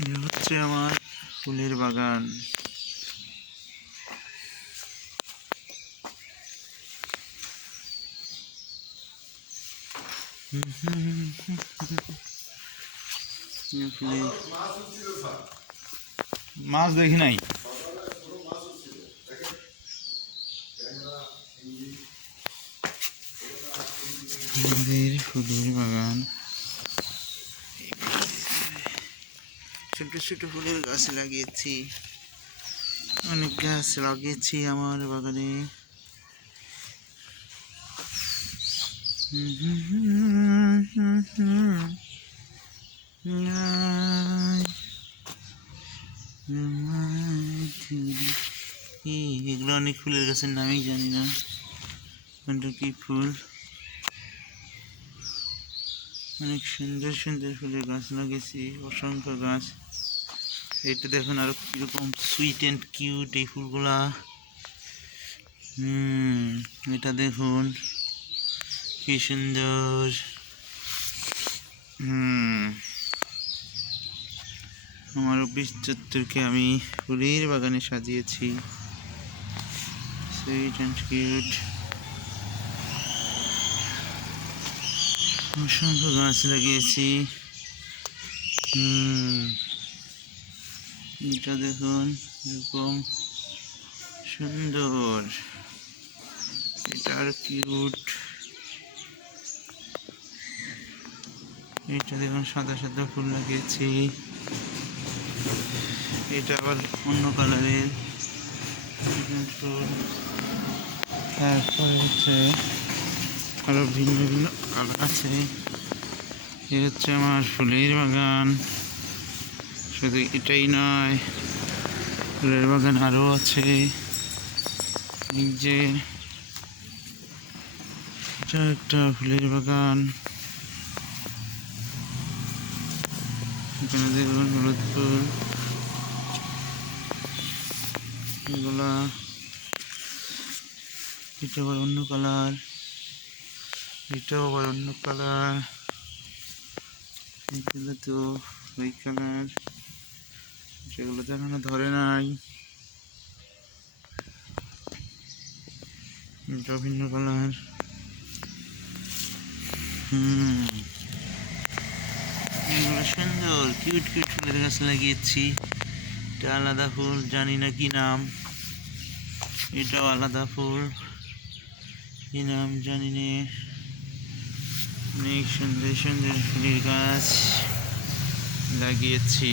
এটা হচ্ছে আমার ফুলের বাগান। মাছ দেখি নাই। ফুলের বাগান, ছোট ছোট ফুলের গাছ লাগিয়েছি, অনেক গাছ লাগিয়েছি আমার বাগানে। এগুলো অনেক ফুলের গাছের নামই জানি না, কোনটা কি ফুল। অনেক সুন্দর সুন্দর ফুলের গাছ লাগিয়েছি, অসংখ্য গাছ। এটা দেখুন আরো কিরকম সুইট অ্যান্ড কিউট এই ফুলগুলা। এটা দেখুন কি সুন্দর। আমার অফিস চত্বরকে আমি ফুলের বাগানে সাজিয়েছি, সুইট অ্যান্ড কিউট। অসংখ্য গাছ লাগিয়েছি। এটা দেখুন এরকম সুন্দর, এটা আর কিউট। এটা দেখুন সাদা সাদা ফুল লাগিয়েছি, এটা আবার অন্য কালারের ফুল। তারপরে হচ্ছে আরো ভিন্ন ভিন্ন কালার আছে। এ হচ্ছে আমার ফুলের বাগান। শুধু এটাই নয়, ফুলের বাগান আরও আছে। এই যে এটা একটা ফুলের বাগান, এখানে দেখুন হলুদ ফুল, এগুলা। এটা আবার অন্য কালার, এটাও আবার অন্য কালার, এগুলো তো ওই কালার, সেগুলো তো এখনো ধরে নাই। এটা ভিন্ন কালার। এগুলো সুন্দর কিউট কিউট ফুলের গাছ লাগিয়েছি। এটা আলাদা ফুল, জানি না কি নাম। এটাও আলাদা ফুল, কি নাম জানি না। অনেক সুন্দর সুন্দর ফুলের গাছ লাগিয়েছি।